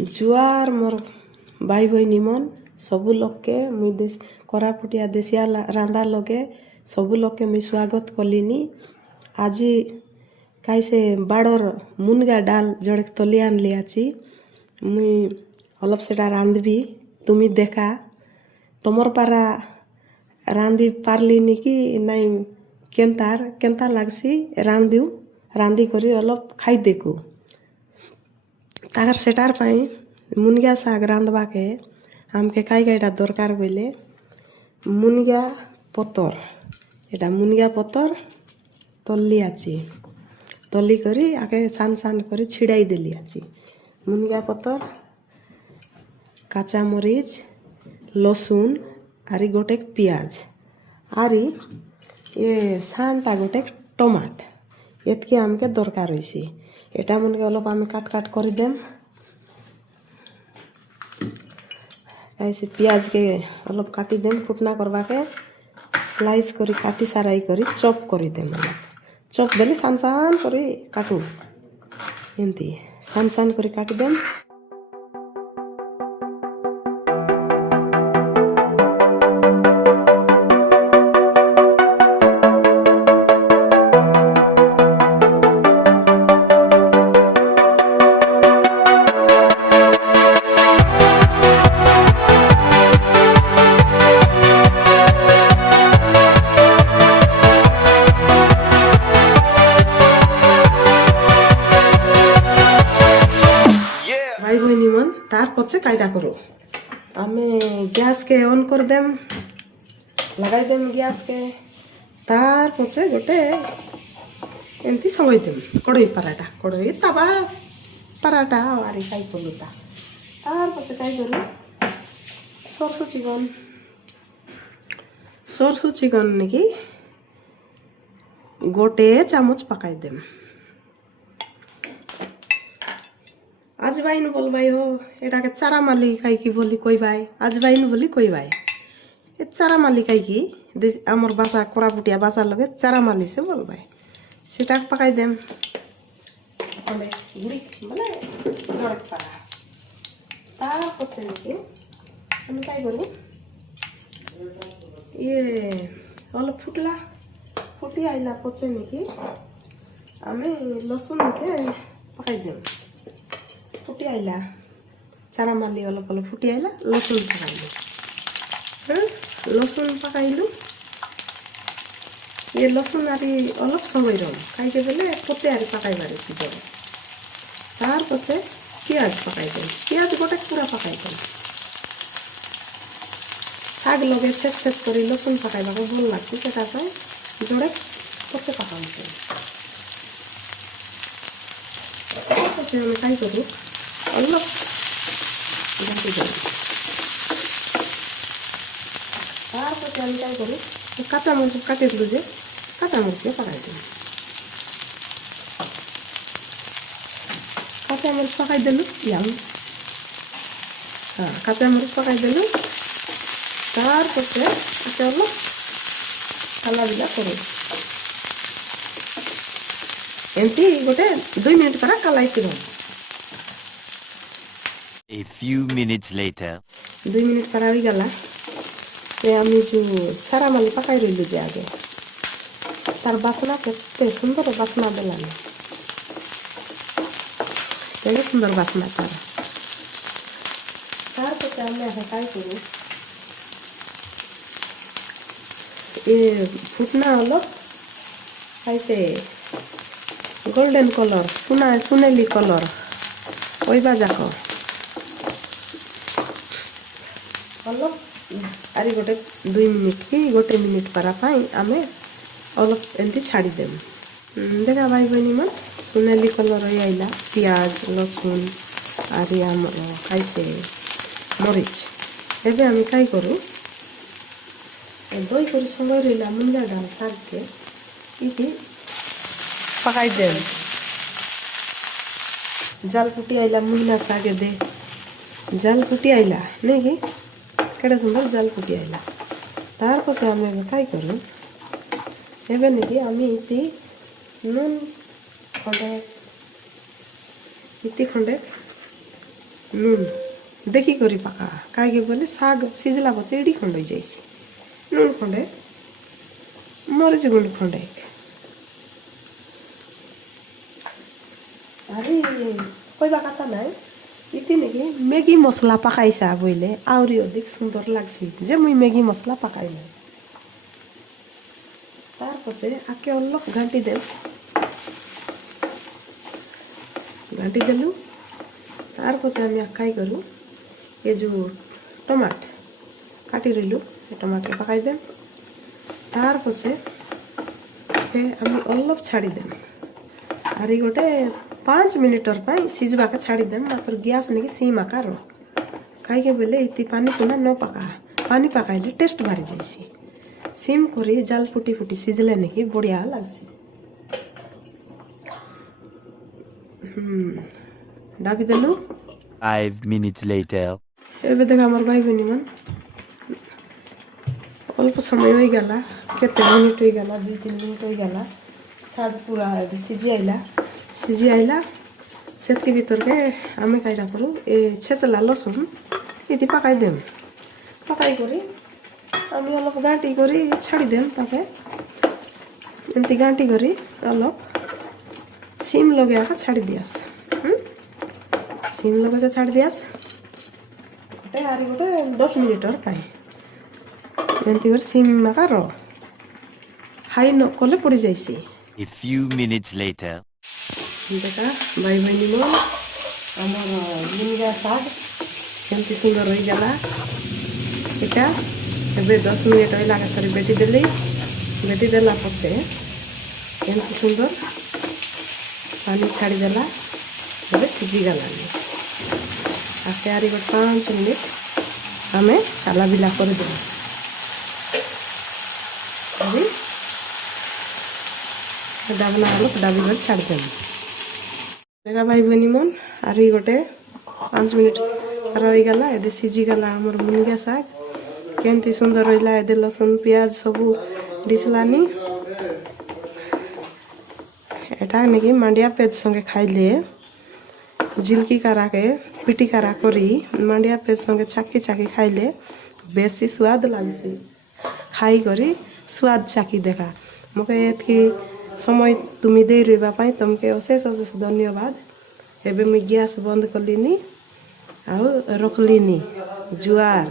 जुआर मोर भाई बहनी मन सबू लोग के मुई कोरापुटिया देसिया रांदा लगे सबू लोग के मुई स्वागत कलिनी। आज कैसे बाड़र मुनगा डाल जड़े तली आन लियाची मुई अलप सेटा रांधबी तुमी देखा तुमर पारा रांधी पारलिनी कि नाई केंता लागसी रांधी करी अलप खाई देखू। तागर सेटार पाई मुनगा साग रांधवा के हमके काईटा दरकार बोले मुनगा पतर एटा मुनगा पतर तल्ली आची तल्ली करी आगे सान सान करी छिड़ाई देली आची मुनगा पतर काचा मरीच लसुन आरी गोटे पियाज आरी ये सानटा गोटे टमाट एतकी हमके दरकार होइसी। एटा मनके अलप आमे काट कर देम ऐसे पियाज के अलप काटी देम फुटना करवा के स्लाइस करी काटी साराई करी चॉप करी देम चॉप बेले सान सान करी काटू एंती सान सान करी काटी देम। भाई बहनी मन तार पचे कायदा करो आमे गैस के ऑन कर देम लगाई देम गैस के तार पचे गोटे एमती संगई देम कड़ई तवा पराठा आरी खाई पलुता तार पचे काई करू सरसु चिकन नेकी गोटे चामच पकाई देम आजवाइन बोल भाई हो एटा के चारा माली खाई की बोली कोई भाई आजवाइन बोली कोई भाई ए चारा माली खाई की आमर बासा कोरापुटिया बासा लगे चारा माली से बोल भाई सेटा पकाई देम ओले गुड़ी माने जड़क पारा तार पछे नेकी हम काई करू ये ओले फुटी आइला पछे नेकी आमे लसुन के पकाई देम फुटी आइला चारा माली अलप अलप फुटी आइला लसुन पकाइलु लसुन पकाइलु ये लसुन आरी अलप समय रम खाइके बेले पचे आरी पकाई बारे सीधे तार पछे पियाज पकाई देम पियाज गोटे पूरा पकाई देम साग लगे छेद करी लसुन पकाइबा को भल लागसी सेटा पाई जोड़े पचे पकाउछे पचे हम काई करू अलप घाटी देम तार पचे हम काई करू काचा मरीच काटी दिलु जे काचा मरीच के पकाई देम काचा मरीच पकाई देलु याम काचा मरीच पकाई देलु तार पचे आके अलप हला बिला करू एमती गोटे 2 मिनिट para कालाई करू। A few minutes later 2 minute पर आई गला से आमी जो चारा माली पकाई रहिलु जे आगे तार बासना केते सुंदर बासना देलानी केते सुंदर बासना तार पचे आमे हटाई करू ये फुटना अलप ऐसे गोल्डन कलर सुनेली कलर ओइबा जाको अलप आरी गोटे 2 मिनिट की गोटे मिनिट पारा पाई आमे अलप एंती छाड़ी देम देखा भाई बहनी मन सुनेली कलर आइला पियाज लसुन आरी आम कैसे मरीच एबे आमी काई करू दही करी समय रहिला मुनगा डाल साग के इति पकाई देम जाल फुटी आइला मुनगा सागे दे जाल फुटी आइला नहीं कि केड़ा सुंदर जाल फुटी आइला तार पछे आमे काई करू एबे नेकी आमी इति नून खंडे इति खंडे নুন ଦେଖିକରି ପକା କାହିଁକି ବୋଲେ ଶାଗ ସିଝିଲା ପଛେ ଏଇଠି ଖଣ୍ଡ ହେଇଯାଇଛି ନୁଣ ଖଣ୍ଡେ ମରିଚ ଗୁଣ୍ଡ ଖଣ୍ଡେ ଆରେ କହିବା କଥା ନାହିଁ ଇତି ନେଇକି ମ୍ୟାଗି ମସଲା ପକାଇସା ବୋଇଲେ ଆହୁରି ଅଧିକ ସୁନ୍ଦର ଲାଗ୍ସି ଯେ ମୁଇଁ ମ୍ୟାଗି ମସଲା ପକାଇଲେ ତାର ପଛେ ଆକେ ଅଲପ ଘାଣ୍ଟି ଦେଲୁ तार पछे आम काई करूँ ये जो टमाट काटी रही ये टमाट के पकाई देम तार पछे आम अलप छाड़ी देम आरी गोटे 5 मिनिटर पाई सिझवा के छाड़ी देम मात्र गैस नहीं सीम आकार कहीं बोले इति पानी पुना न पका पानी पकाइले टेस्ट बारी जाइसी सीम करी जाल फुटी फुटी सिझले नहीं बढ़िया लगसी डाबी देलु 5 minutes later. एबे देखा मोर भाई बनी मन अल्प समय हो गला केते मिनिट हो गला 2-3 मिनिट हो गला साग पूरा सिझी आइला सेतके भीतर के आमे काइला करू ए छेचला लसुन इति पकाई देम पकाई करी आमे अलप गांटी करी छाड़ी देम ताके एंती गांटी करी अलप सीम लगे का छाड़ी दियास सीम लगे से छाड़ी दियास गोटे आरी गोटे 10 मिनिट पाई एंती कर सीम का रो हाई न कले पड़ी जाइसी A few minutes later. देखा भाई बहनी मन आमर मुनगा साग केमती सुंदर रही गला एटा एबे 10 मिनिट होइला के सरी बेटी देला पछे केमती सुंदर पानी छाड़ी देला एबे सिझी गलानी आ तैयारी कर 5 मिनिट हमें काला बिला कर दे अभी डाबना आलू डाबी कर छाड़ दे देखा भाई बहनी मन आरी गोटे 5 मिनिट रही गला एदे सिझी गला हमर मुनगा साग केमती सुंदर रहिला एदे लसुन प्याज सबू दिसलानी एटा नेकी मांडिया पेज संगे खाइले जिलकी करा के पिटी करा करी मांडिया पेज संगे चाकी खाइले बेसी स्वाद लागसी खाई करी स्वाद चाकी देखा मके एथि समय तुमी दे रहिबा पाई तुमके अशेष धन्यवाद एबे मुई गैस बंद कलिनी आ रखलिनी जुआर